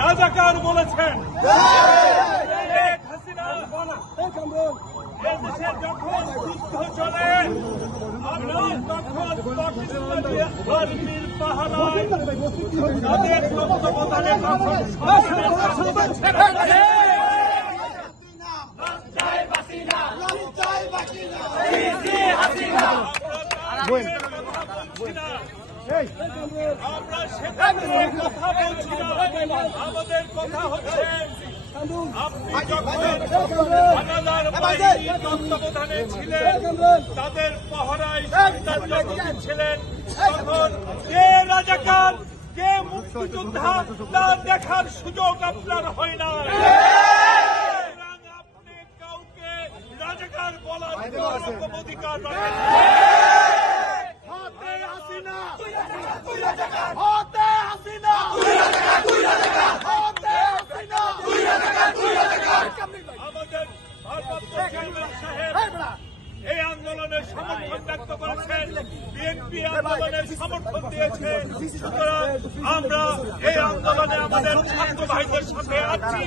রাজাকার বলেছেন হাসিনা এদেশে যখন যুদ্ধ চলে আমরা তখন পাকিস্তানি আর্মির পাহারায় তাদের তত্ত্বাবধানে আমরা সেখানে কথা বলছি না। আমাদের কথা হচ্ছে আপনি যখন হানাদার বাহিনীর তত্ত্বাবধানে ছিলেন, তাদের পহরায় সন্তান যখন ছিলেন, তখন কে রাজাকার কে মুক্তিযোদ্ধা তা দেখার সুযোগ আপনার হয় না। আপনি কাউকে রাজাকার বলার কোন অধিকার রাখেন না। আমাদের ভারপ্রাপ্ত চেয়ারম্যান সাহেব এই আন্দোলনের সমর্থন ব্যক্ত করেছেন, বিএনপি আন্দোলনের সমর্থন দিয়েছে। সুতরাং আমরা এই আন্দোলনে আমাদের ছাত্র ভাইদের সাথে আছি।